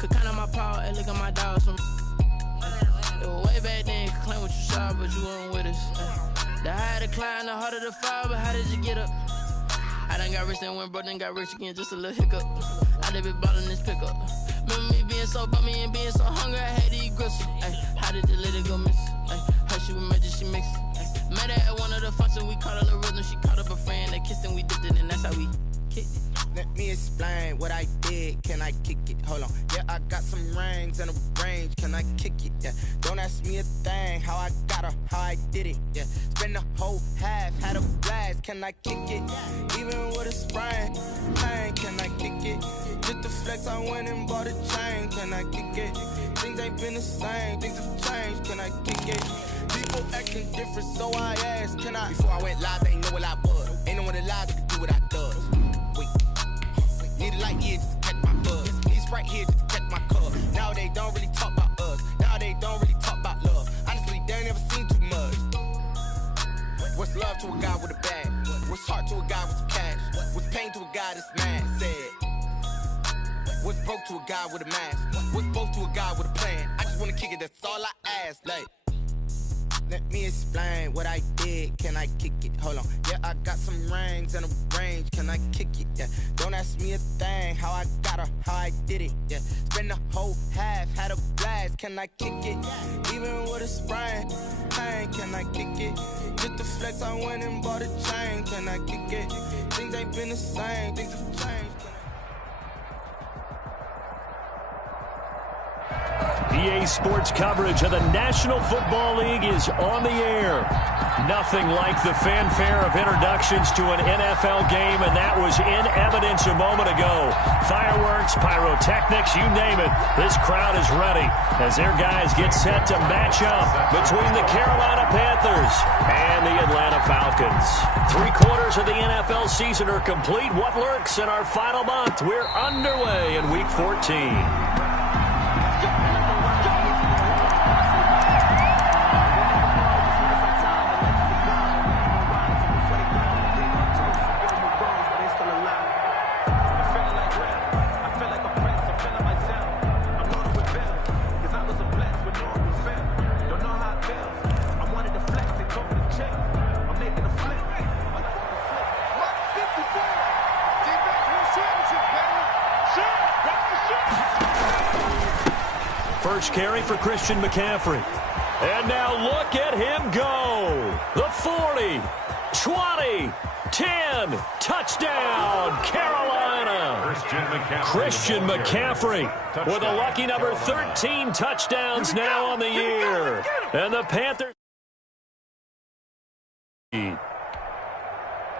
Could count on my power, and look at my dogs. It was way back then, you could claim what you saw, but you weren't with us. The higher the climb, the harder the fall, but how did you get up? I done got rich and went broke, then got rich again, just a little hiccup. I done been ballin' this pickup. Remember me being so bummy and being so hungry, I had to eat gristle. How did you let it go miss? How she was magic, she mixed it. Met her at one of the functions, we caught a little rhythm. She caught up a friend, they kissed and we dipped it, and that's how we kicked it. Let me explain what I did. Can I kick it? Hold on. Yeah, I got some rings and a range. Can I kick it? Yeah. Don't ask me a thing. How I got her, how I did it. Yeah. Spend the whole half, had a blast. Can I kick it? Even with a sprain, pain. Can I kick it? Just to flex, I went and bought a chain. Can I kick it? Things ain't been the same. Things have changed. Can I kick it? People acting different, so I asked. Can I? Before I went live, they ain't know what I was. Ain't no one alive that could do what I does. Need a light here just to catch my buzz. Need a Sprite here just to catch my cup. Now they don't really talk about us. Now they don't really talk about love. Honestly, they ain't never seen too much. What's love to a guy with a bag? What's heart to a guy with some cash? What's pain to a guy that's mad? Said. What's broke to a guy with a mask? What's both to a guy with a plan? I just wanna kick it, that's all I ask. Like, let me explain what I did. Can I kick it? Hold on. Yeah, I got some rings and a range. Can I kick it? Yeah. Don't ask me a thing. How I got her, how I did it. Yeah. Spend the whole half, had a blast. Can I kick it? Even with a sprain, pain. Can I kick it? Just to flex, I went and bought a chain. Can I kick it? Things ain't been the same. Things have changed. EA Sports coverage of the National Football League is on the air. Nothing like the fanfare of introductions to an NFL game, and that was in evidence a moment ago. Fireworks, pyrotechnics, you name it. This crowd is ready as their guys get set to match up between the Carolina Panthers and the Atlanta Falcons. 3/4 of the NFL season are complete. What lurks in our final month? We're underway in Week 14. First carry for Christian McCaffrey. And now look at him go. The 40, 20, 10, touchdown, Carolina. Christian McCaffrey with a lucky number 13 touchdowns now on the year. And the Panthers.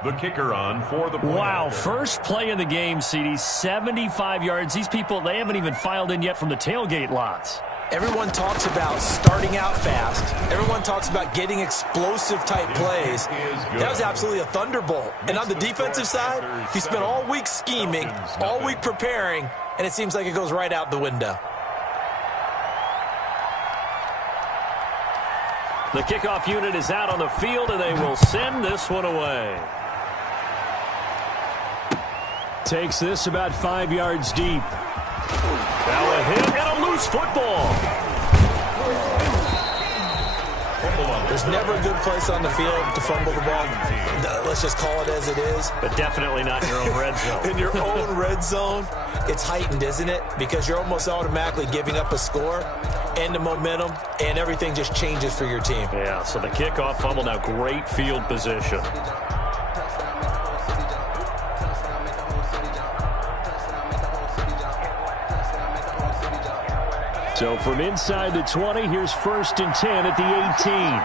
The kicker on for the point. Wow, first play in the game, CD, 75 yards. These people, they haven't even filed in yet from the tailgate lots. Everyone talks about starting out fast. Everyone talks about getting explosive-type plays. That was absolutely a thunderbolt. And on the defensive side, he spent all week scheming, all week preparing, and it seems like it goes right out the window. The kickoff unit is out on the field, and they will send this one away. Takes this about 5 yards deep. Now a hit and a loose football. There's never a good place on the field to fumble the ball. Let's just call it as it is. But definitely not in your own red zone. In your own red zone, it's heightened, isn't it? Because you're almost automatically giving up a score and the momentum, and everything just changes for your team. Yeah, so the kickoff fumble, now great field position. So from inside the 20, here's 1st and 10 at the 18.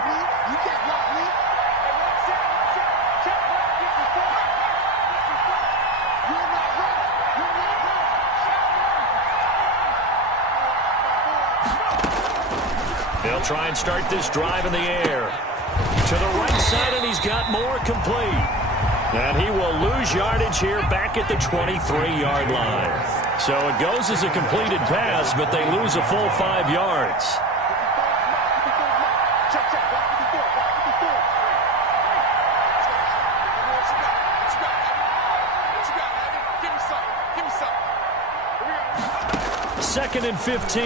They'll try and start this drive in the air. To the right side, and he's got more complete. And he will lose yardage here back at the 23-yard line. So it goes as a completed pass, but they lose a full 5 yards. 2nd and 15.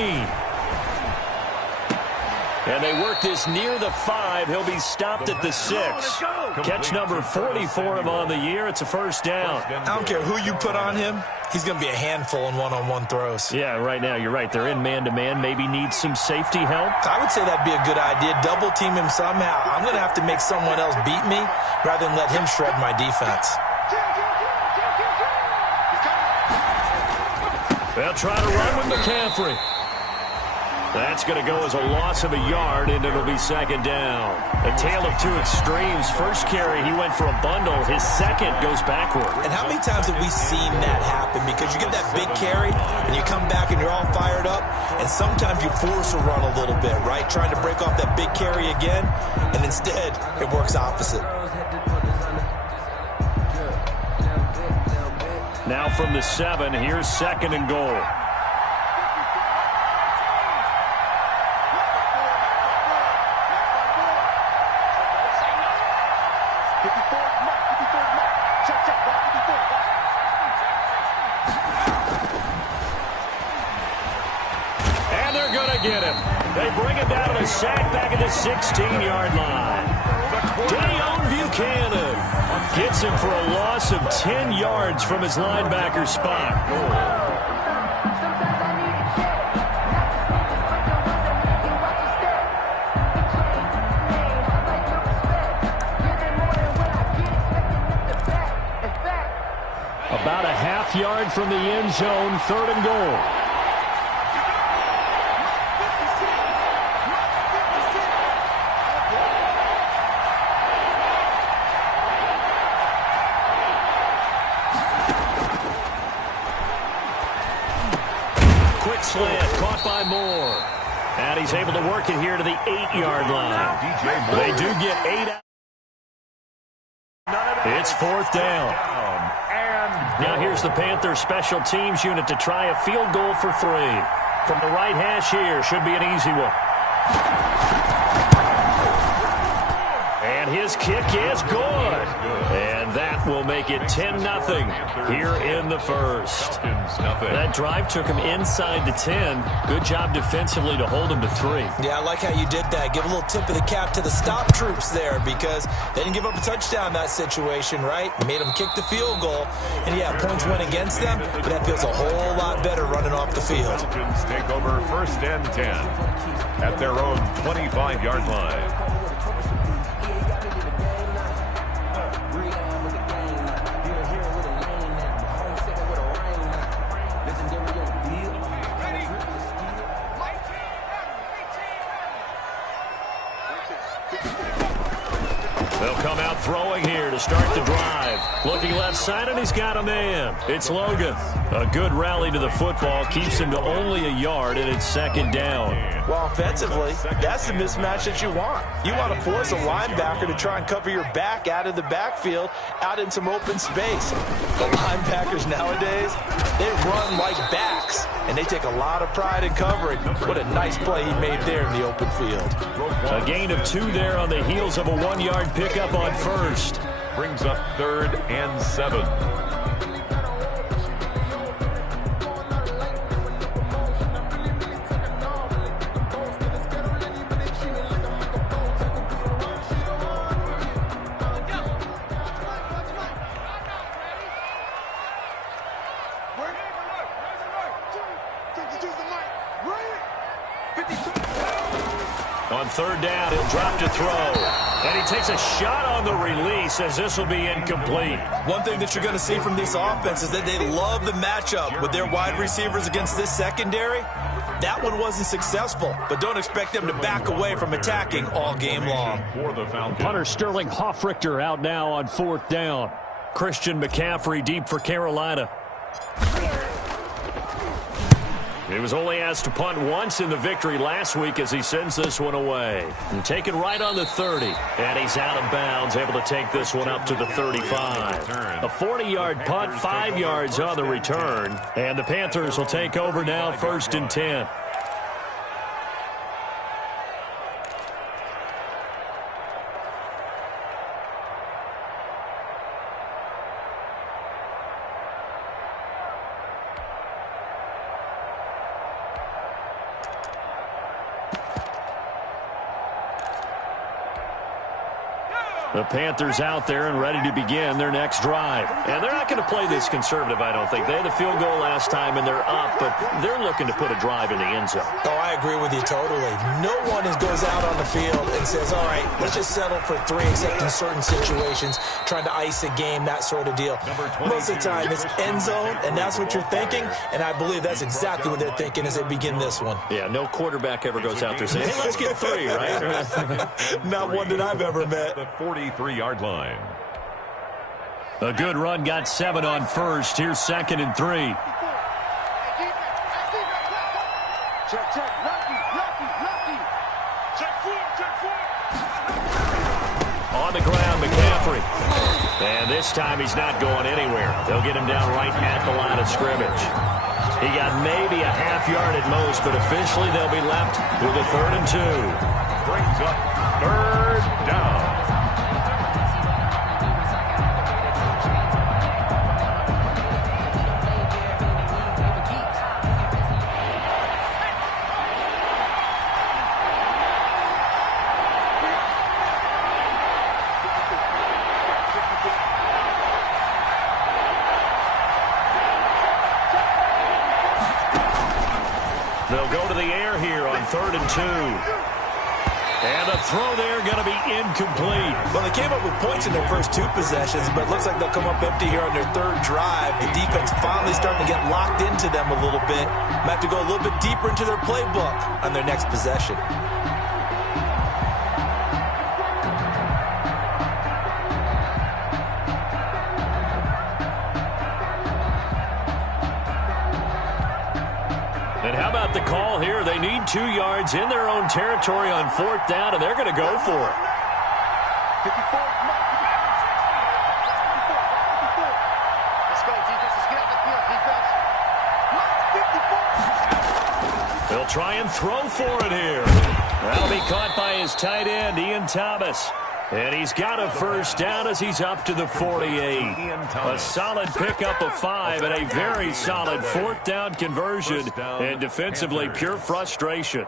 And they work this near the 5. He'll be stopped at the 6. Catch number 40 for him on the year. It's a first down. I don't care who you put on him. He's going to be a handful in one-on-one throws. Yeah, right now, you're right. They're in man-to-man. Maybe need some safety help. I would say that'd be a good idea. Double team him somehow. I'm going to have to make someone else beat me rather than let him shred my defense. They'll try to run with McCaffrey. That's going to go as a loss of a yard, and it'll be 2nd down. A tale of two extremes. First carry, he went for a bundle. His second goes backward. And how many times have we seen that happen? Because you get that big carry, and you come back and you're all fired up, and sometimes you force a run a little bit, right? Trying to break off that big carry again, and instead it works opposite. Now from the 7, here's 2nd and goal. And they're going to get him. They bring him down to the sack back at the 16-yard line. Dayon Buchanan gets him for a loss of 10 yards from his linebacker spot. About a half yard from the end zone, 3rd and goal. Quick slant, caught by Moore. And he's able to work it here to the 8-yard line. They do get 8 out. It's 4th down. Now here's the Panthers special teams unit to try a field goal for 3. From the right hash here, should be an easy one. And his kick is good. And that will make it 10-0 here in the first. That drive took him inside the 10. Good job defensively to hold him to 3. Yeah, I like how you did that. Give a little tip of the cap to the stop troops there because they didn't give up a touchdown in that situation, right? Made them kick the field goal. And, yeah, points went against them, but that feels a whole lot better running off the field. Take over 1st and 10 at their own 25-yard line. They'll come out throwing here to start the drive. Looking left side, and he's got a man. It's Logan. A good rally to the football keeps him to only a yard, and it's 2nd down. Well, offensively, that's the mismatch that you want. You want to force a linebacker to try and cover your back out of the backfield, out in some open space. The linebackers nowadays, they run like backs, and they take a lot of pride in covering. What a nice play he made there in the open field. A gain of 2 there on the heels of a 1-yard pickup on 1st. Brings up 3rd and 7. On 3rd down, he'll drop to throw. And he takes a shot on the release as this will be incomplete. One thing that you're going to see from this offense is that they love the matchup with their wide receivers against this secondary. That one wasn't successful, but don't expect them to back away from attacking all game long. Punter Sterling Hoffrichter out now on 4th down. Christian McCaffrey deep for Carolina. He was only asked to punt once in the victory last week as he sends this one away. And taken right on the 30. And he's out of bounds, able to take this one up to the 35. A 40-yard punt, 5 yards on the return. And the Panthers will take over now, 1st and 10. The Panthers out there and ready to begin their next drive. And they're not going to play this conservative, I don't think. They had the field goal last time, and they're up, but they're looking to put a drive in the end zone. Oh, I agree with you totally. No one goes out on the field and says, all right, let's just settle for 3, except in certain situations, trying to ice a game, that sort of deal. Most of the time, it's end zone, and that's what you're thinking, and I believe that's exactly what they're thinking as they begin this one. Yeah, no quarterback ever goes out there saying, hey, let's get 3, right? Not one that I've ever met. The 43-yard line. A good run got 7 on first. Here's 2nd and 3. On the ground, McCaffrey. And this time he's not going anywhere. They'll get him down right at the line of scrimmage. He got maybe a half yard at most, but officially they'll be left with a 3rd and 2. Brings up 3rd down. They'll go to the air here on 3rd and 2. And the throw there going to be incomplete. Well, they came up with points in their first 2 possessions, but it looks like they'll come up empty here on their 3rd drive. The defense finally starting to get locked into them a little bit. Might have to go a little bit deeper into their playbook on their next possession. And how about the call here? They need 2 yards in their own territory on 4th down, and they're going to go for it. 54. Let's go, defense. Let's get out the field, defense. 54. They'll try and throw for it here. That'll be caught by his tight end, Ian Thomas. And he's got a 1st down as he's up to the 48. A solid pickup of 5 and a very solid 4th down conversion. And defensively, pure frustration.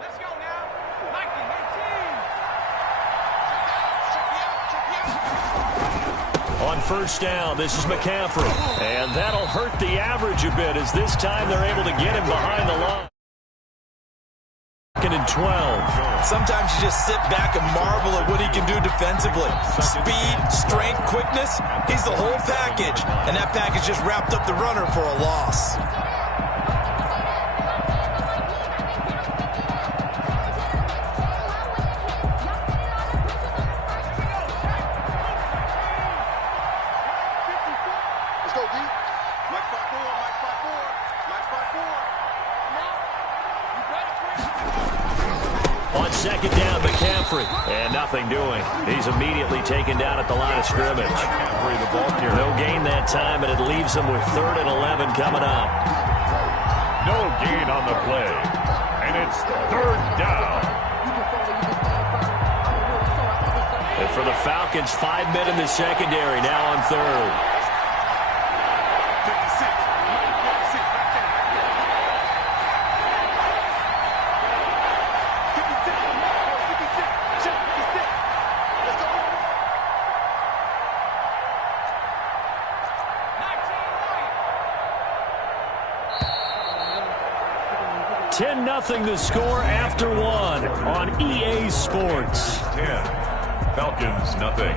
Let's go now. On 1st down, this is McCaffrey. And that'll hurt the average a bit as this time they're able to get him behind the line. 2nd and 12. Sometimes you just sit back and marvel at what he can do defensively. Speed, strength, quickness, he's the whole package. And that package just wrapped up the runner for a loss. Let's go, D. Mike 5-4, Mike 5-4, Mike 5-4. On 2nd down, McCaffrey. And nothing doing. He's immediately taken down at the line of scrimmage. No gain that time, and it leaves him with 3rd and 11 coming up. No gain on the play. And it's 3rd down. And for the Falcons, 5 men in the secondary, now on 3rd. Nothing to score after 1 on EA Sports. 10. Falcons, nothing.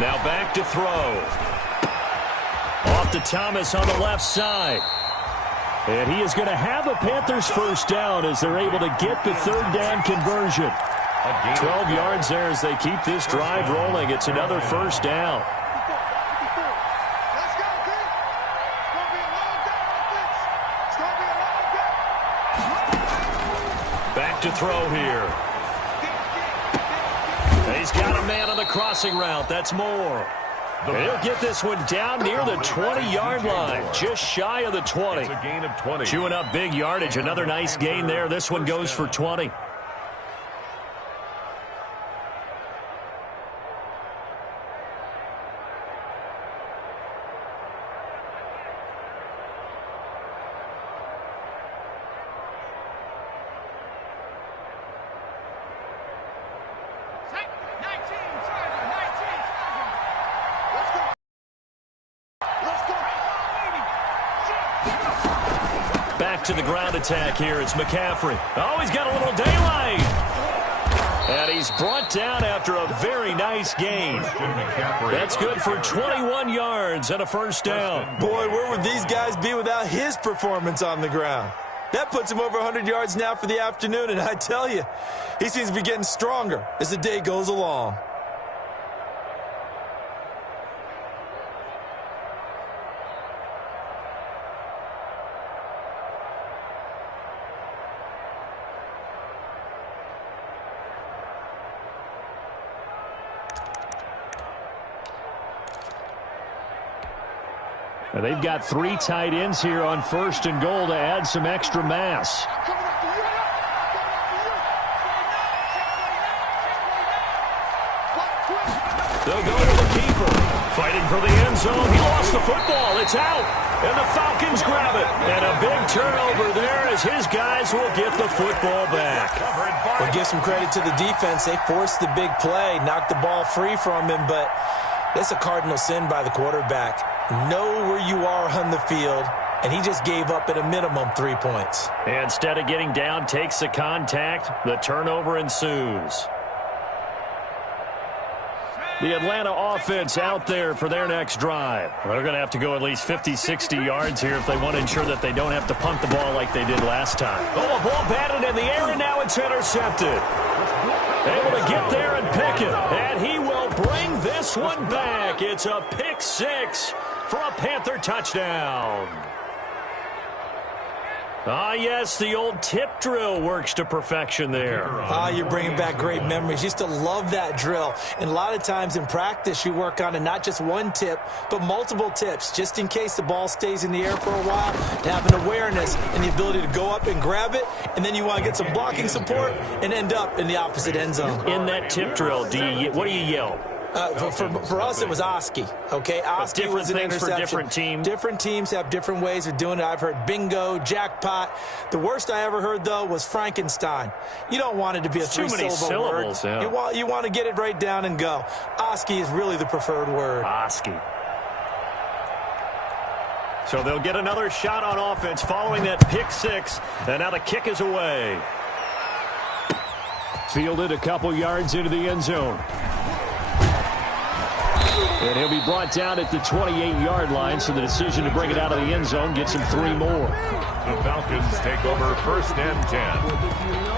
Now back to throw. Off to Thomas on the left side. And he is going to have a Panthers 1st down as they're able to get the 3rd down conversion. 12 yards there as they keep this drive rolling. It's another 1st down. Let's go, D. It's going to be a long day on this. It's going to be a long day. Back to throw here. He's got a man on the crossing route. That's Moore. He'll get this one down near the 20-yard line, just shy of the 20. It's a gain of 20. Chewing up big yardage. Another nice gain there. This one goes for 20. Back to the ground attack here. It's McCaffrey. Oh, he's got a little daylight. And he's brought down after a very nice gain. That's good for 21 yards and a first down. Boy, where would these guys be without his performance on the ground? That puts him over 100 yards now for the afternoon, and I tell you, he seems to be getting stronger as the day goes along. And they've got 3 tight ends here on 1st and goal to add some extra mass. They'll go to the keeper. Fighting for the end zone. He lost the football. It's out. And the Falcons grab it. And a big turnover there as his guys will get the football back. We'll give some credit to the defense. They forced the big play, knocked the ball free from him, but that's a cardinal sin by the quarterback. Know where you are on the field, and he just gave up at a minimum 3 points. Instead of getting down, takes the contact. The turnover ensues. The Atlanta offense out there for their next drive. They're going to have to go at least 50, 60 yards here if they want to ensure that they don't have to punt the ball like they did last time. Oh, a ball batted in the air, and now it's intercepted. Able to get there and pick it. And he will bring this one back. It's a pick 6 for a Panther touchdown. Ah, yes, the old tip drill works to perfection there. Ah, you're bringing back great memories. Used to love that drill. And a lot of times in practice, you work on it, not just one tip, but multiple tips, just in case the ball stays in the air for a while, to have an awareness and the ability to go up and grab it, and then you want to get some blocking support and end up in the opposite end zone. In that tip drill, what do you yell? For us, it was Oski. Okay, Oski was an interception. For different teams. Different teams have different ways of doing it. I've heard bingo, jackpot. The worst I ever heard, though, was Frankenstein. You don't want it to be a three-syllable word. Yeah. You want to get it right down and go. Oski is really the preferred word. Oski. So they'll get another shot on offense following that pick 6, and now the kick is away. Fielded a couple yards into the end zone. And he'll be brought down at the 28-yard line, so the decision to bring it out of the end zone gets him 3 more. The Falcons take over 1st and 10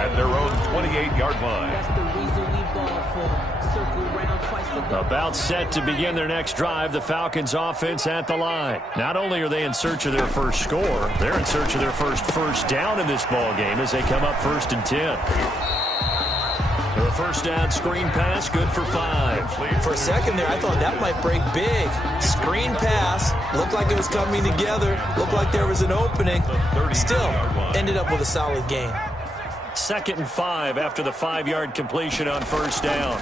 at their own 28-yard line. About set to begin their next drive, the Falcons offense at the line. Not only are they in search of their first score, they're in search of their first down in this ball game as they come up 1st and 10. The first down screen pass, good for 5. For a second there, I thought that might break big. Screen pass, looked like it was coming together, looked like there was an opening. Still, ended up with a solid gain. 2nd and 5 after the 5-yard completion on 1st down.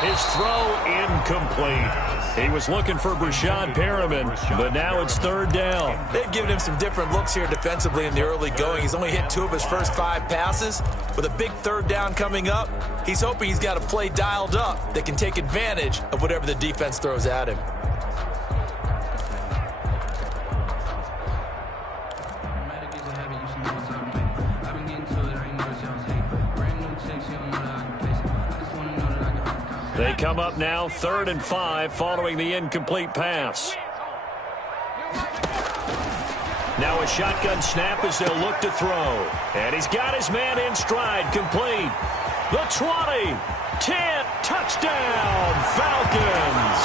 His throw incomplete. He was looking for Brashad Perriman, but now it's 3rd down. They've given him some different looks here defensively in the early going. He's only hit 2 of his first 5 passes. With a big 3rd down coming up, he's hoping he's got a play dialed up that can take advantage of whatever the defense throws at him. They come up now 3rd and 5 following the incomplete pass. Now a shotgun snap as they'll look to throw. And he's got his man in stride, complete. The 20, 10, touchdown, Falcons.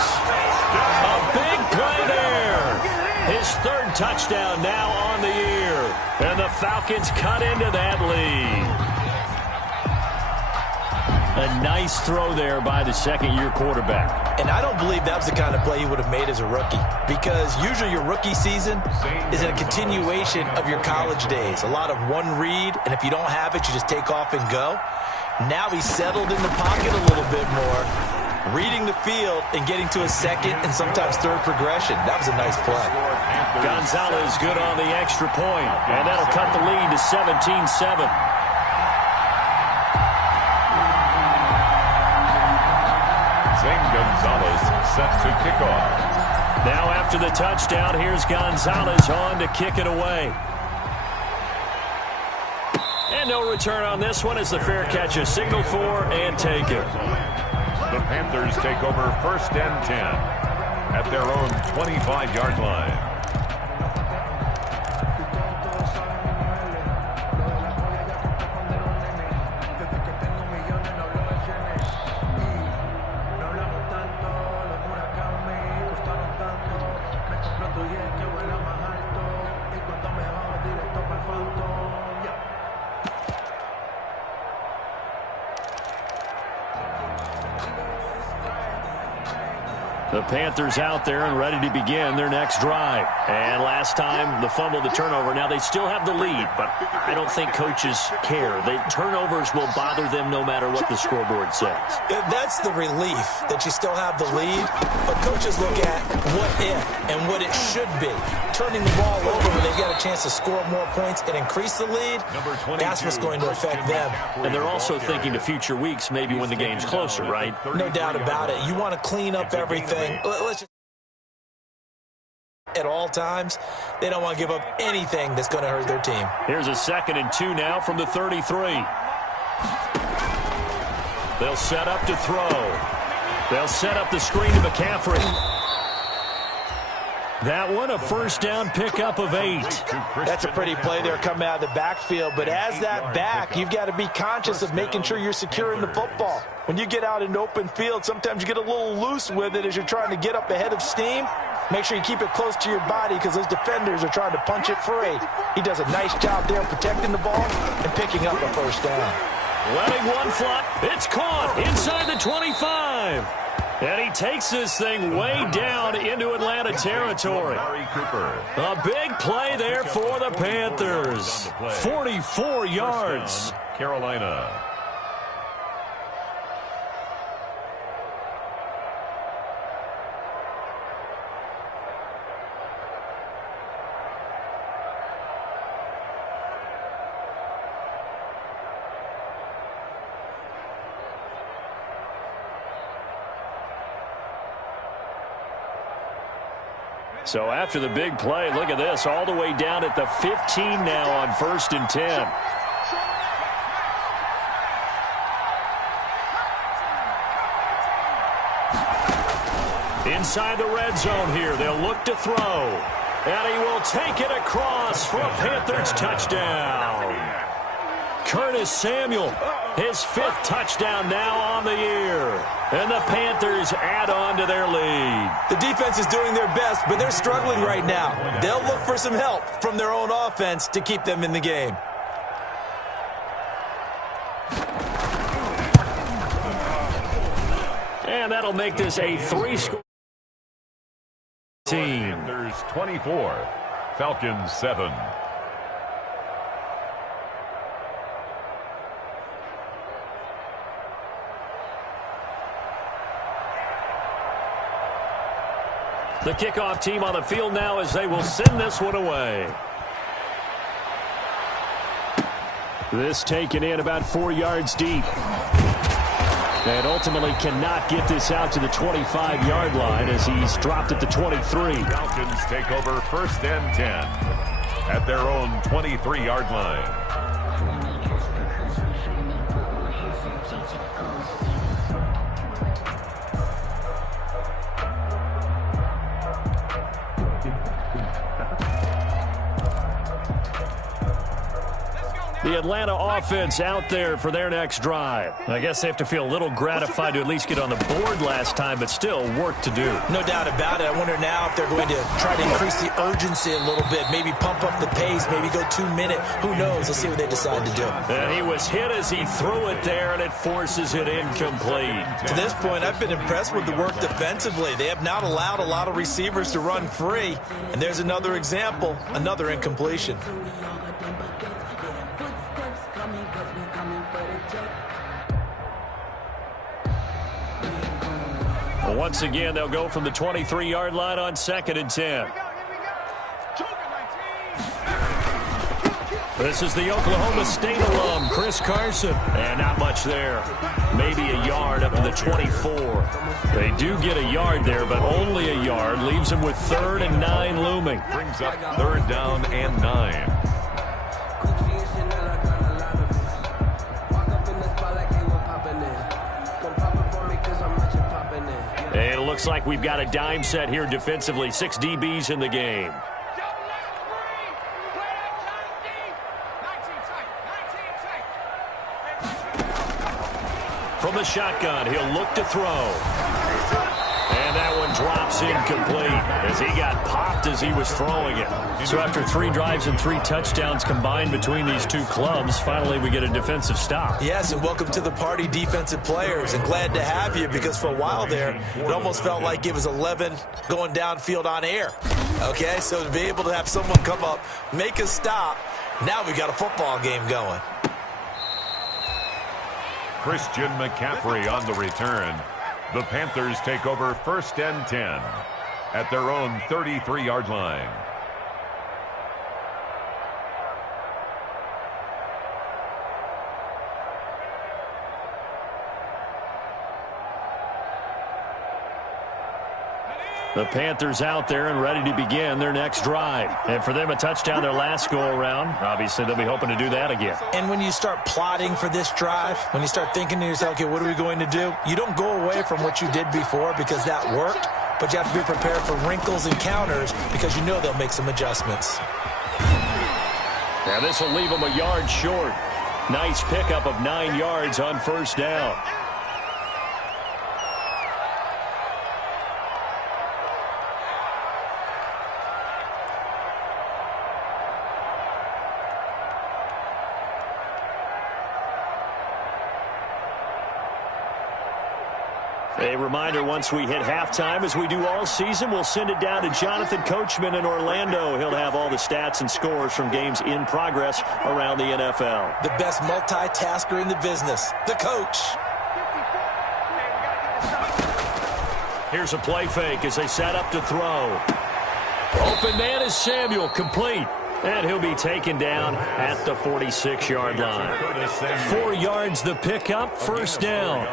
A big play there. His 3rd touchdown now on the year. And the Falcons cut into that lead. A nice throw there by the second-year quarterback. And I don't believe that was the kind of play he would have made as a rookie, because usually your rookie season is a continuation of your college days. A lot of one read, and if you don't have it, you just take off and go. Now he's settled in the pocket a little bit more, reading the field and getting to a second and sometimes third progression. That was a nice play. Gonzalez good on the extra point, and that'll cut the lead to 17-7. Gonzalez set to kick off. Now after the touchdown, here's Gonzalez on to kick it away. And no return on this one as the fair catch is signaled for and taken. The Panthers take over 1st and 10 at their own 25-yard line. The Panthers out there and ready to begin their next drive. And last time, the fumble, the turnover. Now, they still have the lead, but I don't think coaches care. The turnovers will bother them no matter what the scoreboard says. That's the relief that you still have the lead, but coaches look at what if and what it should be. Turning the ball over when they get a chance to score more points and increase the lead, that's what's going to affect them. And they're also thinking to future weeks, maybe when the game's closer, right? No doubt about it. You want to clean up everything. Let's just, at all times, they don't want to give up anything that's going to hurt their team. Here's a 2nd and 2 now from the 33. They'll set up to throw. They'll set up the screen to McCaffrey. That one, a first down pickup of 8. That's a pretty play there coming out of the backfield. But as that back, you've got to be conscious of making sure you're securing the football. When you get out in open field, sometimes you get a little loose with it as you're trying to get up ahead of steam. Make sure you keep it close to your body because those defenders are trying to punch it free. He does a nice job there protecting the ball and picking up a first down. Letting one fly. It's caught inside the 25. And he takes this thing way down into Atlanta territory. A big play there for the Panthers. 44 yards. Carolina. So after the big play, look at this, all the way down at the 15 now on 1st and 10. Inside the red zone here, they'll look to throw. And he will take it across for a Panthers touchdown. Curtis Samuel, his 5th touchdown now on the year. And the Panthers add on to their lead. The defense is doing their best, but they're struggling right now. They'll look for some help from their own offense to keep them in the game. And that'll make this a 3-score team. Panthers 24, Falcons 7. The kickoff team on the field now as they will send this one away. This taken in about 4 yards deep. And ultimately cannot get this out to the 25-yard line as he's dropped at the 23. Falcons take over 1st and 10 at their own 23-yard line. Let's go now. The Atlanta offense out there for their next drive. I guess they have to feel a little gratified to at least get on the board last time, but still work to do. No doubt about it. I wonder now if they're going to try to increase the urgency a little bit, maybe pump up the pace, maybe go 2 minute. Who knows? Let's see what they decide to do. And he was hit as he threw it there, and it forces it incomplete. To this point, I've been impressed with the work defensively. They have not allowed a lot of receivers to run free. And there's another example, another incompletion. Well, once again, they'll go from the 23-yard line on 2nd and 10. This is the Oklahoma State alum, Chris Carson. And not much there. Maybe a yard up to the 24. They do get a yard there, but only a yard. Leaves them with 3rd and 9 looming. Brings up 3rd down and 9. And it looks like we've got a dime set here defensively. 6 DBs in the game. From the shotgun, he'll look to throw. And that one drops incomplete as he got popped as he was throwing it. So after 3 drives and 3 touchdowns combined between these two clubs, finally we get a defensive stop. Yes, and welcome to the party, defensive players. And glad to have you, because for a while there, it almost felt like it was 11 going downfield on air. Okay, so to be able to have someone come up, make a stop, now we got a football game going. Christian McCaffrey on the return. The Panthers take over 1st and 10 at their own 33-yard line. The Panthers out there and ready to begin their next drive. And for them, a touchdown their last go-around. Obviously, they'll be hoping to do that again. And when you start plotting for this drive, when you start thinking to yourself, okay, what are we going to do? You don't go away from what you did before because that worked, but you have to be prepared for wrinkles and counters because you know they'll make some adjustments. Now, this will leave them a yard short. Nice pickup of 9 yards on 1st down. A reminder, once we hit halftime, as we do all season, we'll send it down to Jonathan Coachman in Orlando. He'll have all the stats and scores from games in progress around the NFL. The best multitasker in the business, the coach. Here's a play fake as they set up to throw. Open man is Samuel, complete. And he'll be taken down at the 46-yard line. 4 yards the pickup, 1st down.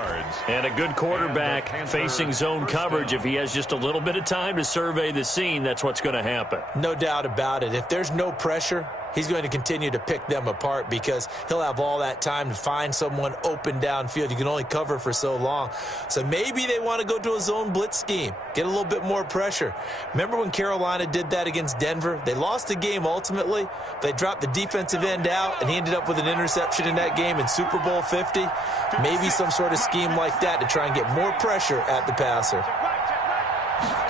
And a good quarterback facing zone coverage. If he has just a little bit of time to survey the scene, that's what's going to happen. No doubt about it. If there's no pressure, he's going to continue to pick them apart because he'll have all that time to find someone open downfield. You can only cover for so long. So maybe they want to go to a zone blitz scheme, get a little bit more pressure. Remember when Carolina did that against Denver? They lost the game ultimately. They dropped the defensive end out, and he ended up with an interception in that game in Super Bowl 50. Maybe some sort of scheme like that to try and get more pressure at the passer.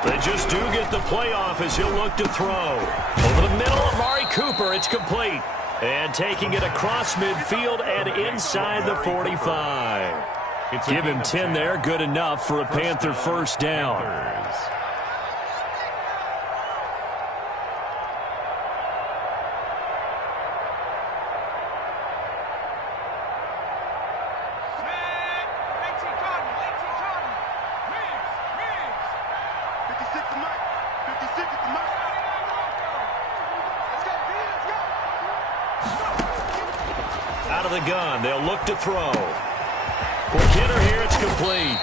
They just do get the playoff as he'll look to throw. Over the middle, Amari Cooper, it's complete. And taking it across midfield and inside the 45. Give him 10 there, good enough for a Panther 1st down. Out of the gun, they'll look to throw. Quick hitter here, it's complete.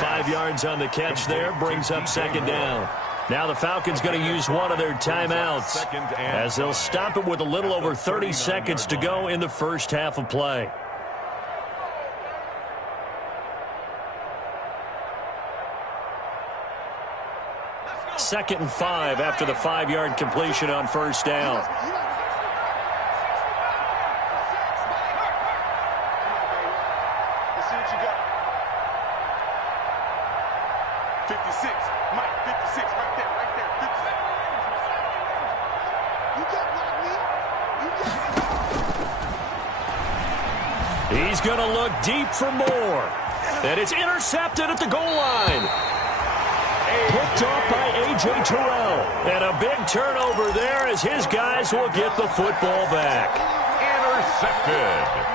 5 yards on the catch there, brings up 2nd down. Now the Falcons going to use one of their timeouts as they'll stop it with a little over 30 seconds to go in the 1st half of play. Second and 5 after the 5-yard completion on 1st down. He's going to look deep for more. And it's intercepted at the goal line. Picked off by A.J. Terrell. And a big turnover there as his guys will get the football back. Intercepted.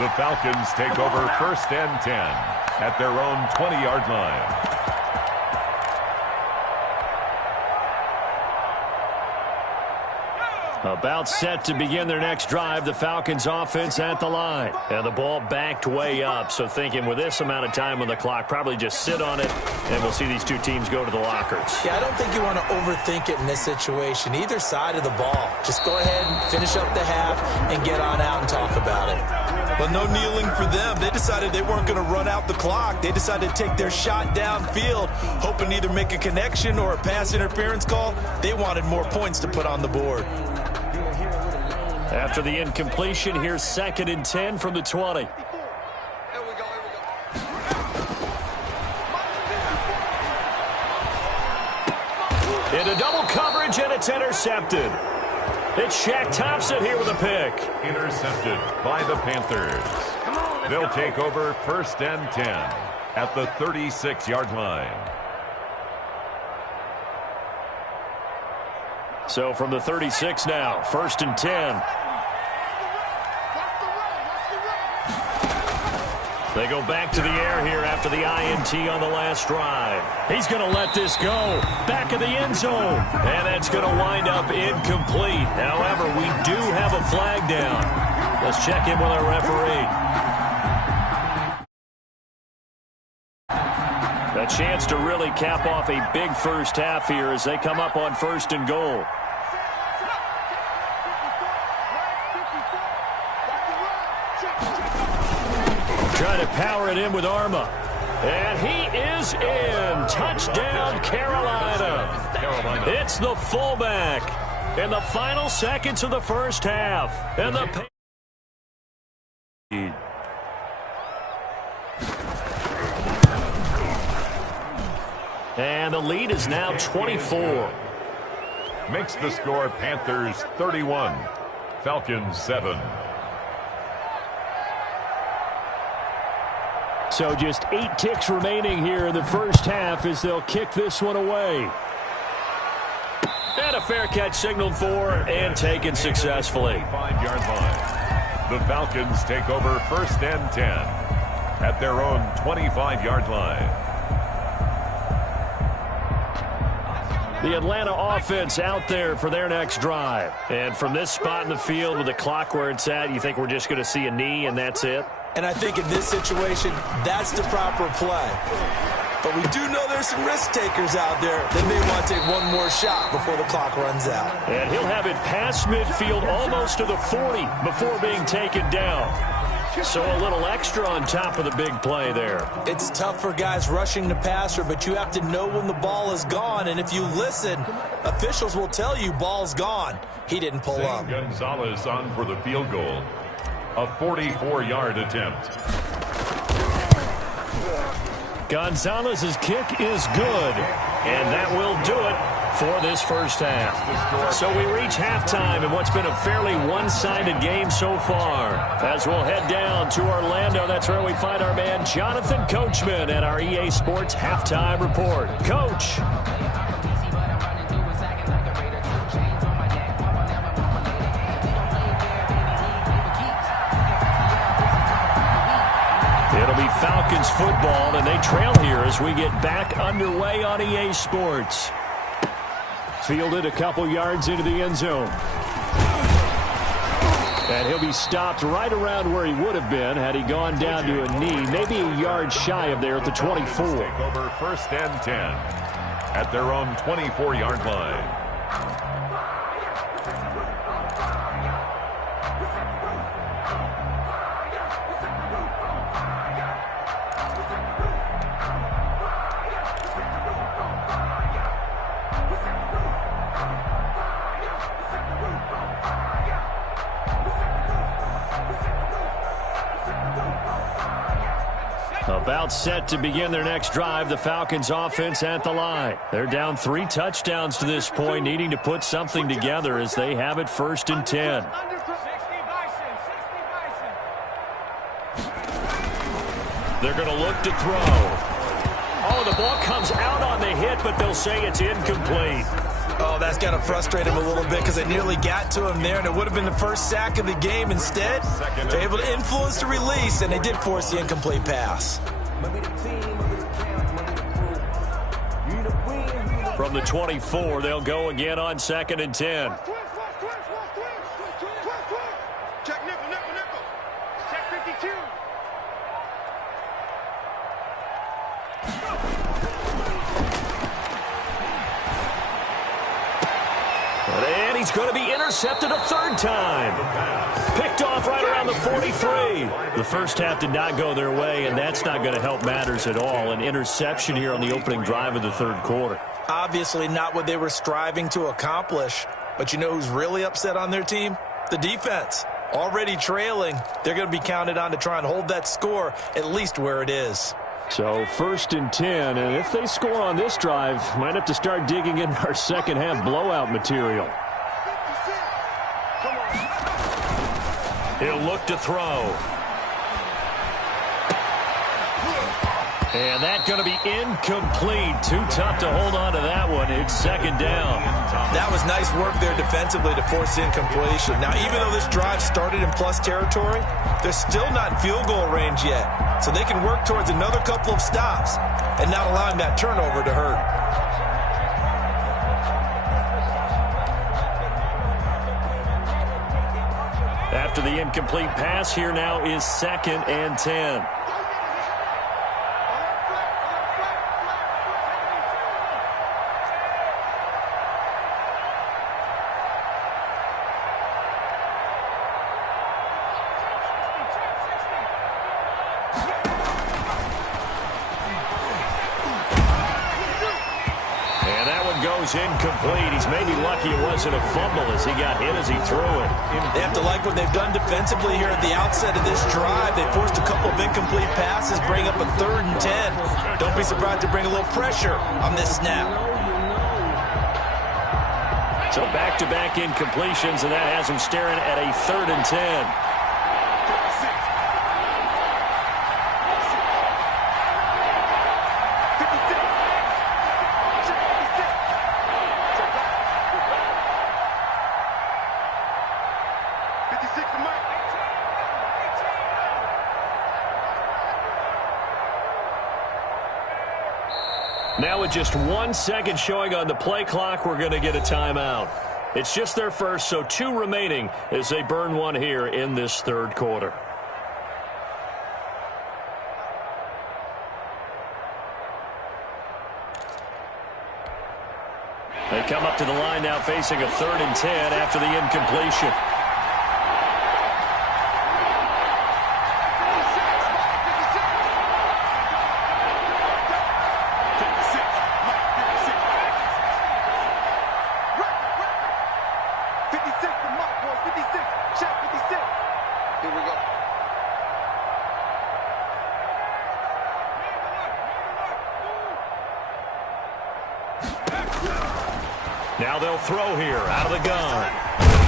The Falcons take over 1st and 10 at their own 20-yard line. About set to begin their next drive, the Falcons offense at the line. And the ball backed way up, so thinking with this amount of time on the clock, probably just sit on it, and we'll see these two teams go to the lockers. Yeah, I don't think you want to overthink it in this situation. Either side of the ball. Just go ahead and finish up the half and get on out and talk about it. Well, no kneeling for them. They decided they weren't going to run out the clock. They decided to take their shot downfield, hoping to either make a connection or a pass interference call. They wanted more points to put on the board. After the incompletion, here's 2nd and 10 from the 20. Into double coverage, and it's intercepted. It's Shaq Thompson here with a pick. Intercepted by the Panthers. They'll take over 1st and 10 at the 36-yard line. So from the 36 now, 1st and 10. They go back to the air here after the INT on the last drive. He's going to let this go. Back of the end zone. And that's going to wind up incomplete. However, we do have a flag down. Let's check in with our referee. A chance to really cap off a big first half here as they come up on 1st and goal. Trying to power it in with Arma. And he is in. Touchdown, Carolina. It's the fullback in the final seconds of the first half. And the And the lead is now 24. Makes the score Panthers 31, Falcons 7. So just 8 ticks remaining here in the first half as they'll kick this one away. And a fair catch signaled for and taken successfully. 5-yard line. The Falcons take over 1st and 10 at their own 25-yard line. The Atlanta offense out there for their next drive. And from this spot in the field with the clock where it's at, you think we're just going to see a knee and that's it? And I think in this situation, that's the proper play. But we do know there's some risk takers out there that may want to take one more shot before the clock runs out. And he'll have it past midfield almost to the 40 before being taken down. So a little extra on top of the big play there. It's tough for guys rushing the passer, but you have to know when the ball is gone. And if you listen, officials will tell you ball's gone. He didn't pull up. Gonzalez on for the field goal. A 44-yard attempt. Gonzalez's kick is good, and that will do it for this first half. So we reach halftime in what's been a fairly one-sided game so far. As we'll head down to Orlando, that's where we find our man Jonathan Coachman at our EA Sports Halftime Report. Coach. It'll be Falcons football, and they trail here as we get back underway on EA Sports. Fielded a couple yards into the end zone. And he'll be stopped right around where he would have been had he gone down to a knee, maybe a yard shy of there at the 24. Take over 1st and 10 at their own 24-yard line. About set to begin their next drive, the Falcons offense at the line. They're down 3 touchdowns to this point, needing to put something together as they have it 1st and 10. They're going to look to throw. Oh, the ball comes out on the hit, but they'll say it's incomplete. Oh, that's got to frustrate him a little bit because they nearly got to him there, and it would have been the first sack of the game. Instead, they're able to influence the release, and they did force the incomplete pass. From the 24, they'll go again on 2nd and 10. Check nickel. Check 52. And he's going to be intercepted a 3rd time. Picked off right around the 43. The first half did not go their way, and that's not going to help matters at all. An interception here on the opening drive of the 3rd quarter. Obviously not what they were striving to accomplish. But you know who's really upset on their team? The defense. Already trailing. They're going to be counted on to try and hold that score at least where it is. So 1st and 10, and if they score on this drive, might have to start digging in our second half blowout material. He'll look to throw. And that's going to be incomplete. Too tough to hold on to that one. It's 2nd down. That was nice work there defensively to force incompletion. Now, even though this drive started in plus territory, they're still not in field goal range yet. So they can work towards another couple of stops and not allowing that turnover to hurt. After the incomplete pass, here now is 2nd and 10. Incomplete. He's maybe lucky it wasn't a fumble as he got hit as he threw it. They have to like what they've done defensively here at the outset of this drive. They forced a couple of incomplete passes, bring up a 3rd and 10. Don't be surprised to bring a little pressure on this snap. So back-to-back incompletions, and that has him staring at a 3rd and 10. Now with just 1 second showing on the play clock, we're going to get a timeout. It's just their first, so 2 remaining as they burn one here in this 3rd quarter. They come up to the line now facing a 3rd and 10 after the incompletion. Now they'll throw here out of the gun.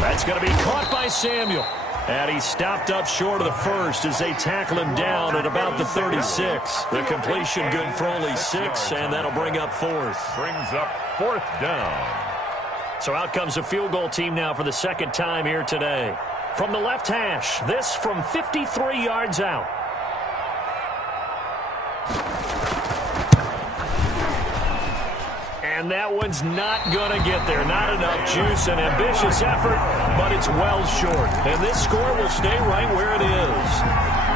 That's going to be caught by Samuel. And he's stopped up short of the first as they tackle him down at about the 36. The completion good for only 6, and that'll bring up 4th. Brings up 4th down. So out comes a field goal team now for the 2nd time here today. From the left hash, this from 53 yards out. And that one's not going to get there. Not enough juice, an ambitious effort, but it's well short. And this score will stay right where it is.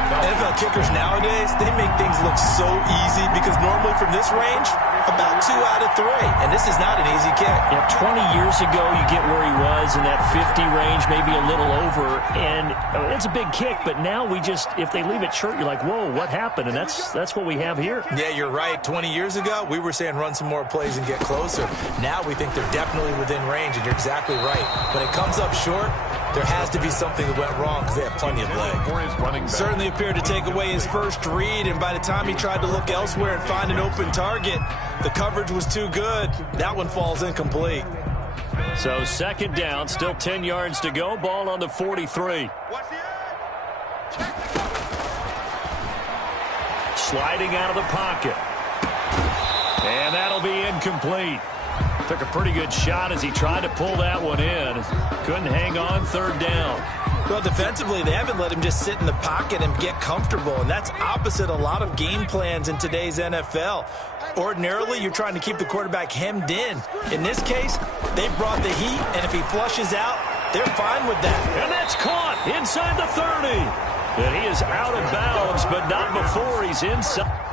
NFL kickers nowadays, they make things look so easy because normally from this range, about 2 out of 3. And this is not an easy kick. Yeah, 20 years ago, you get where he was in that 50 range, maybe a little over. And it's a big kick, but now we just, if they leave it short, you're like, whoa, what happened? And that's what we have here. Yeah, you're right. 20 years ago, we were saying run some more plays and get closer. Now we think they're definitely within range, and you're exactly right. When it comes up short, there has to be something that went wrong because they have plenty of leg. Certainly appeared to take away his first read, and by the time he tried to look elsewhere and find an open target, the coverage was too good. That one falls incomplete. So second down, still 10 yards to go. Ball on the 43. Sliding out of the pocket. And that'll be incomplete. Took a pretty good shot as he tried to pull that one in. Couldn't hang on, third down. Well, defensively, they haven't let him just sit in the pocket and get comfortable, and that's opposite a lot of game plans in today's NFL. Ordinarily, you're trying to keep the quarterback hemmed in. In this case, they brought the heat, and if he flushes out, they're fine with that. And that's caught inside the 30. And he is out of bounds, but not before he's inside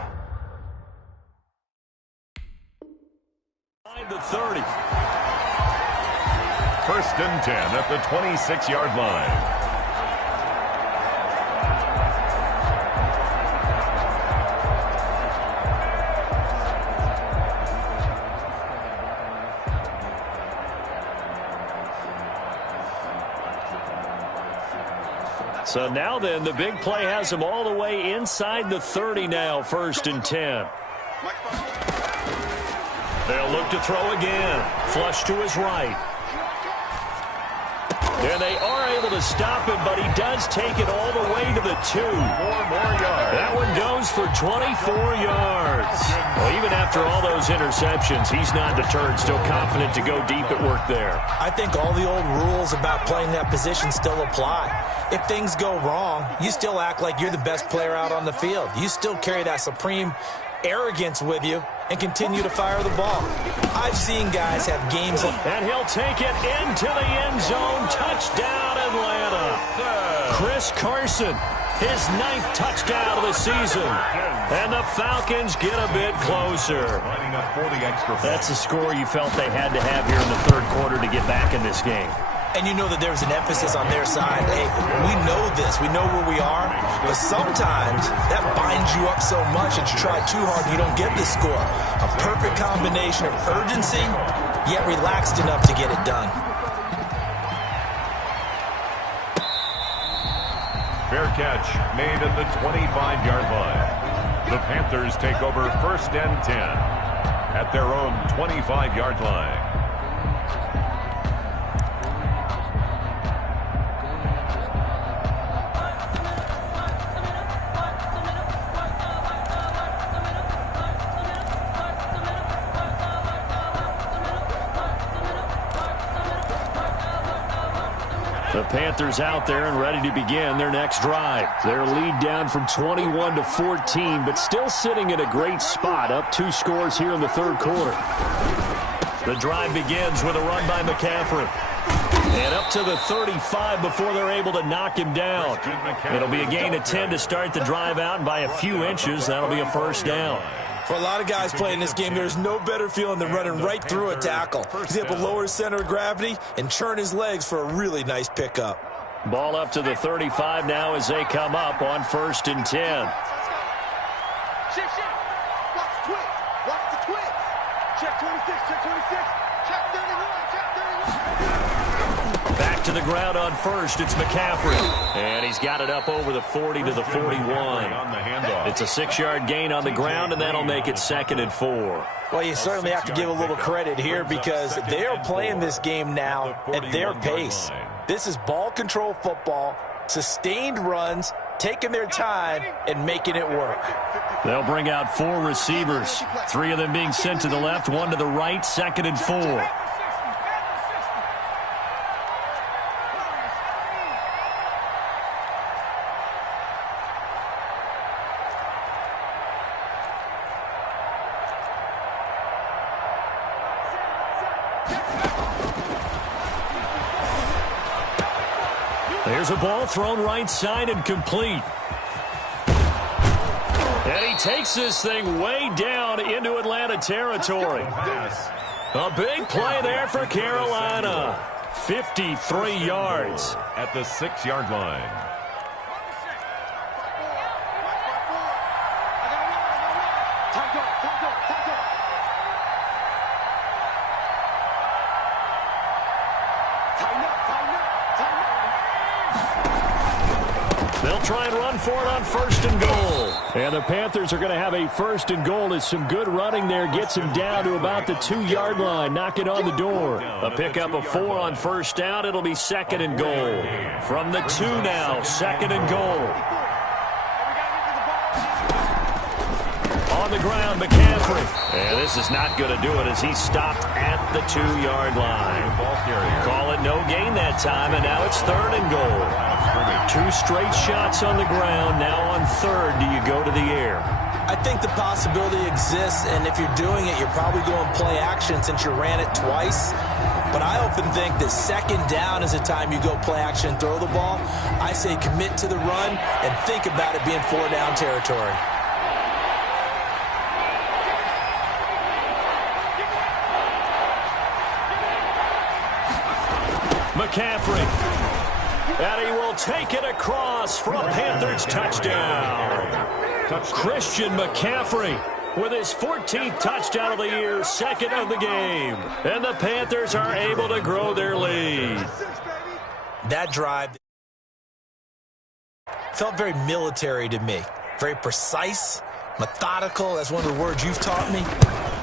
the 30. First and 10 at the 26-yard line. So now then, the big play has him all the way inside the 30 now, first and 10. They'll look to throw again. Flush to his right. And they are able to stop him, but he does take it all the way to the 2. 4 more yards. That one goes for 24 yards. Well, even after all those interceptions, he's not deterred, still confident to go deep at work there. I think all the old rules about playing that position still apply. If things go wrong, you still act like you're the best player out on the field. You still carry that supreme arrogance with you and continue to fire the ball. I've seen guys have games like... And he'll take it into the end zone. Touchdown, Atlanta. Chris Carson, his 9th touchdown of the season. And the Falcons get a bit closer. That's the score you felt they had to have here in the third quarter to get back in this game. And you know that there's an emphasis on their side. Hey, we know this. We know where we are. But sometimes that binds you up so much that you try too hard and you don't get the score. A perfect combination of urgency, yet relaxed enough to get it done. Fair catch made at the 25-yard line. The Panthers take over first and 10 at their own 25-yard line. The Panthers out there and ready to begin their next drive. Their lead down from 21 to 14, but still sitting in a great spot, up 2 scores here in the third quarter. The drive begins with a run by McCaffrey. And up to the 35 before they're able to knock him down. It'll be a gain of 10 to start the drive out, and by a few inches, that'll be a first down. For a lot of guys playing this game, there's no better feeling than running right through a tackle. He's able to lower his center of gravity and churn his legs for a really nice pickup. Ball up to the 35 now as they come up on first and 10. Check. Watch the twitch. Watch the twitch. Check 26. Check 26. Check 31. Check 31. Back to the ground on first. It's McCaffrey. And he's got it up over the 40 to the 41. It's a 6-yard gain on the ground, and that'll make it 2nd and 4. Well, you certainly have to give a little credit here because they are playing this game now at their pace. This is ball control football, sustained runs, taking their time and making it work. They'll bring out 4 receivers, 3 of them being sent to the left, 1 to the right, 2nd and 4. There's a ball thrown right side and complete. And he takes this thing way down into Atlanta territory. A big play there for Carolina. 53 yards. At the 6-yard line. They'll try and run for it on 1st and goal. And the Panthers are going to have a 1st and goal. As some good running there gets him down to about the 2-yard line. Knock it on the door. A pickup of 4 on 1st down. It'll be 2nd and goal. From the 2 now, 2nd and goal. On the ground, McCaffrey. And this is not going to do it as he stopped at the 2-yard line. Call it no gain that time, and now it's 3rd and goal. 2 straight shots on the ground. Now on 3rd, do you go to the air? I think the possibility exists, and if you're doing it, you're probably going play action since you ran it twice. But I often think that 2nd down is the time you go play action and throw the ball. I say commit to the run and think about it being 4-down territory. McCaffrey. And he will take it across for a Panthers touchdown. Christian McCaffrey with his 14th touchdown of the year, 2nd of the game. And the Panthers are able to grow their lead. That drive felt very military to me. Very precise, methodical. That's one of the words you've taught me.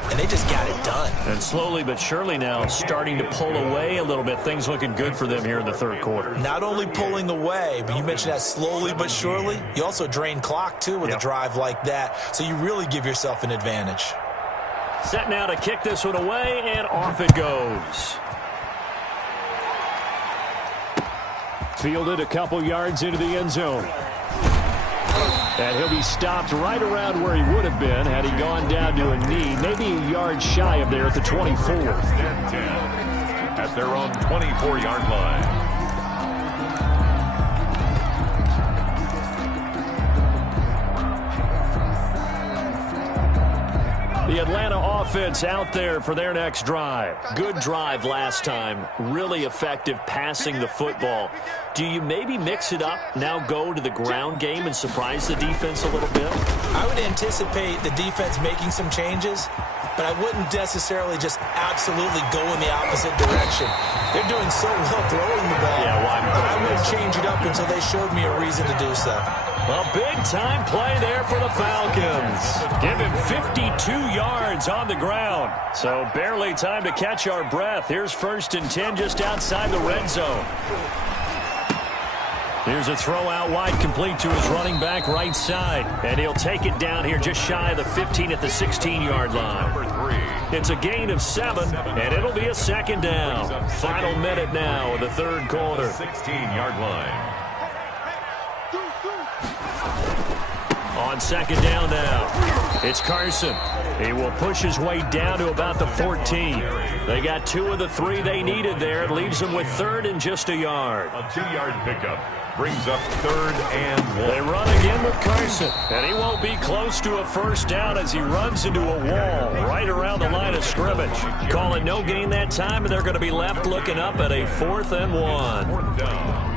And they just got it done. And slowly but surely now starting to pull away a little bit. Things looking good for them here in the 3rd quarter. Not only pulling away, but you mentioned that slowly but surely. You also drain clock, too, with a drive like that. So you really give yourself an advantage. Set now to kick this one away, and off it goes. Fielded a couple yards into the end zone. And he'll be stopped right around where he would have been had he gone down to a knee, maybe a yard shy of there at the 24. At their own 24-yard line. The Atlanta offense out there for their next drive. Good drive last time. Really effective passing the football. Do you maybe mix it up, now go to the ground game and surprise the defense a little bit? I would anticipate the defense making some changes, but I wouldn't necessarily just absolutely go in the opposite direction. They're doing so well throwing the ball. Yeah, well, I wouldn't change it up until they showed me a reason to do so. A big-time play there for the Falcons. Give him 52 yards on the ground. So barely time to catch our breath. Here's 1st and 10 just outside the red zone. Here's a throw out wide, complete to his running back right side. And he'll take it down here just shy of the 15 at the 16-yard line. It's a gain of 7, and it'll be a 2nd down. Final minute now of the 3rd quarter. 16-yard line. On 2nd down now, it's Carson. He will push his way down to about the 14. They got 2 of the 3 they needed there. It leaves them with 3rd and just a yard. A 2-yard pickup brings up 3rd and 1. They run again with Carson, and he won't be close to a 1st down as he runs into a wall right around the line of scrimmage. Call it no gain that time, and they're going to be left looking up at a 4th and 1. 4th down.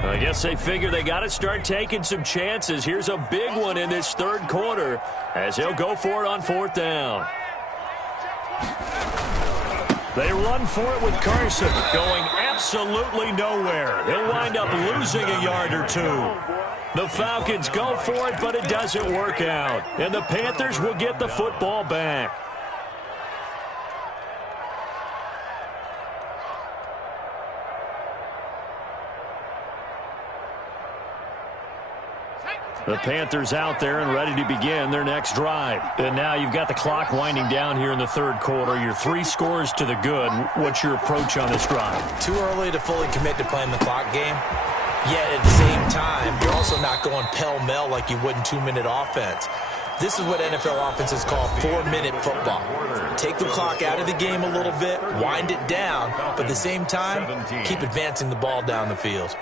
I guess they figure they got to start taking some chances. Here's a big one in this 3rd quarter as he'll go for it on 4th down. They run for it with Carson going absolutely nowhere. He'll wind up losing a yard or 2. The Falcons go for it, but it doesn't work out. And the Panthers will get the football back. The Panthers out there and ready to begin their next drive. And now you've got the clock winding down here in the 3rd quarter. Your 3 scores to the good. What's your approach on this drive? Too early to fully commit to playing the clock game. Yet at the same time, you're also not going pell-mell like you would in 2-minute offense. This is what NFL offenses call 4-minute football. Take the clock out of the game a little bit, wind it down, but at the same time, keep advancing the ball down the field.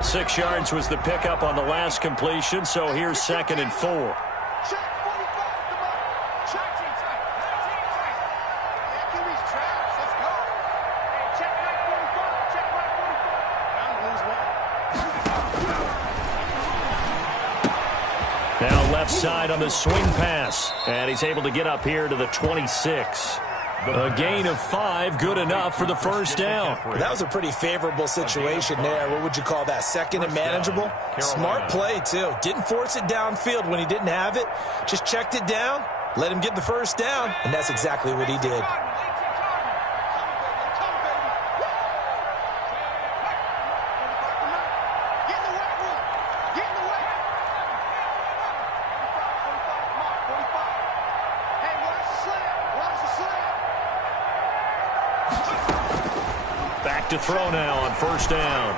6 yards was the pickup on the last completion, so here's 2nd and 4. Check 45, come on. Check. Yeah, can reach traps. Let's go. Hey, check right 45. Check right 45. I'm going to lose one. Now left side on the swing pass. And he's able to get up here to the 26. A gain of 5, good enough for the first down. That was a pretty favorable situation there. What would you call that? 2nd and manageable? Smart play, too. Didn't force it downfield when he didn't have it. Just checked it down, let him get the first down, and that's exactly what he did. Back to throw now on first down.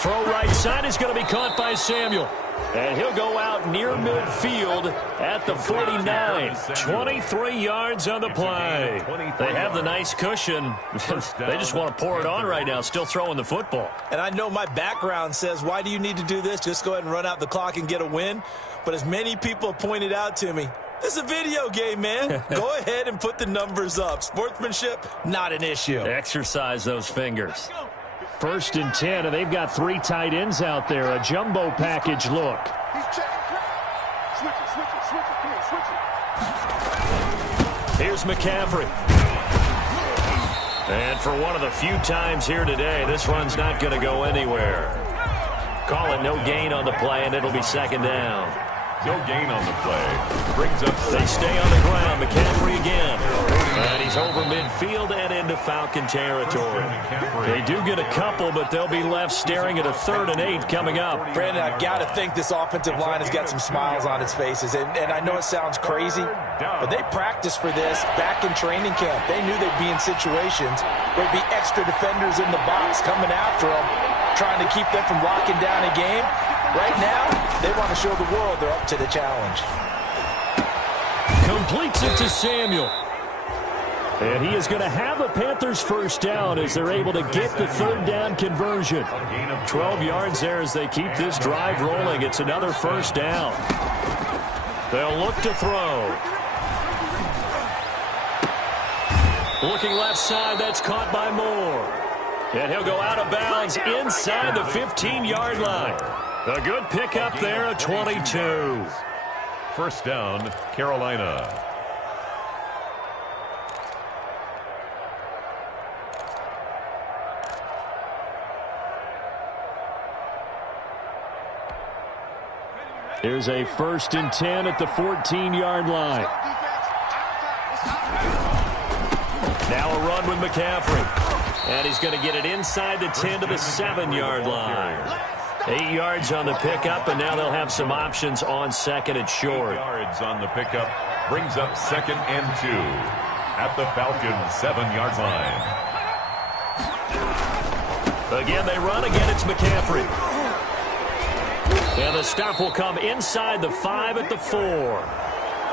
Throw right side is going to be caught by Samuel. And he'll go out near midfield at the 49. 23 yards on the play. They have the nice cushion. They just want to pour it on right now, still throwing the football. And I know my background says, why do you need to do this? Just go ahead and run out the clock and get a win. But as many people pointed out to me, this is a video game, man. Go ahead and put the numbers up. Sportsmanship, not an issue. Exercise those fingers. 1st and 10, and they've got 3 tight ends out there. A jumbo package look. He's checking crowd. Switch it. Come here, switch it. Here's McCaffrey. And for one of the few times here today, this run's not going to go anywhere. Call it no gain on the play, and it'll be 2nd down. No gain on the play. Brings up. They stay on the ground. McCaffrey again. And he's over midfield and into Falcon territory. They do get a couple, but they'll be left staring at a 3rd and 8 coming up. Brandon, I've got to think this offensive line has got some smiles on its faces. And I know it sounds crazy, but they practiced for this back in training camp. They knew they'd be in situations where there'd be extra defenders in the box coming after them, trying to keep them from locking down a game. Right now, they want to show the world they're up to the challenge. Completes it to Samuel. And he is going to have a Panthers first down as they're able to get the 3rd down conversion. 12 yards there as they keep this drive rolling. It's another first down. They'll look to throw. Looking left side, that's caught by Moore. And he'll go out of bounds inside the 15-yard line. A good pickup there at 22. First down, Carolina. Here's a 1st and 10 at the 14-yard line. Now a run with McCaffrey. And he's going to get it inside the 10 to the 7-yard line. 8 yards on the pickup, and now they'll have some options on 2nd and short. 8 yards on the pickup brings up 2nd and 2 at the Falcons' 7-yard line. Again, they run. Again, it's McCaffrey. And the stop will come inside the 5 at the 4.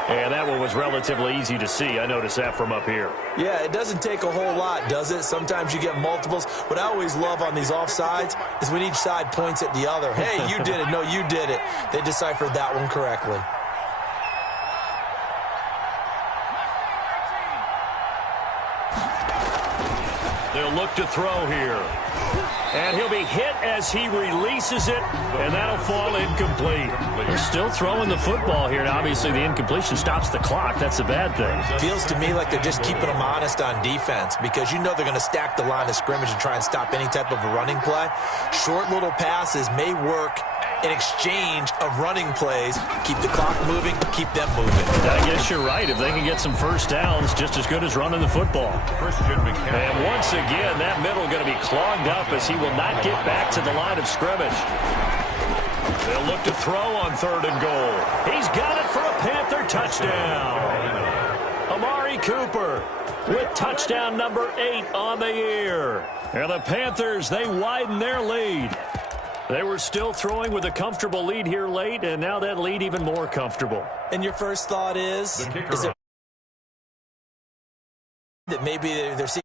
And that one was relatively easy to see. I noticed that from up here. Yeah, it doesn't take a whole lot, does it? Sometimes you get multiples. What I always love on these offsides is when each side points at the other. Hey, you did it. No, you did it. They deciphered that one correctly. They'll look to throw here. And he'll be hit as he releases it, and that'll fall incomplete. They're still throwing the football here, and obviously the incompletion stops the clock. That's a bad thing. Feels to me like they're just keeping them honest on defense because you know they're going to stack the line of scrimmage and try and stop any type of a running play. Short little passes may work in exchange of running plays. Keep the clock moving, keep them moving. I guess you're right. If they can get some first downs, just as good as running the football. And once again, that middle going to be clogged up as he will not get back to the line of scrimmage. They'll look to throw on 3rd and goal. He's got it for a Panther touchdown. Amari Cooper with touchdown number 8 on the year. And the Panthers, they widen their lead. They were still throwing with a comfortable lead here late, and now that lead even more comfortable. And your first thought is it that maybe they're seeing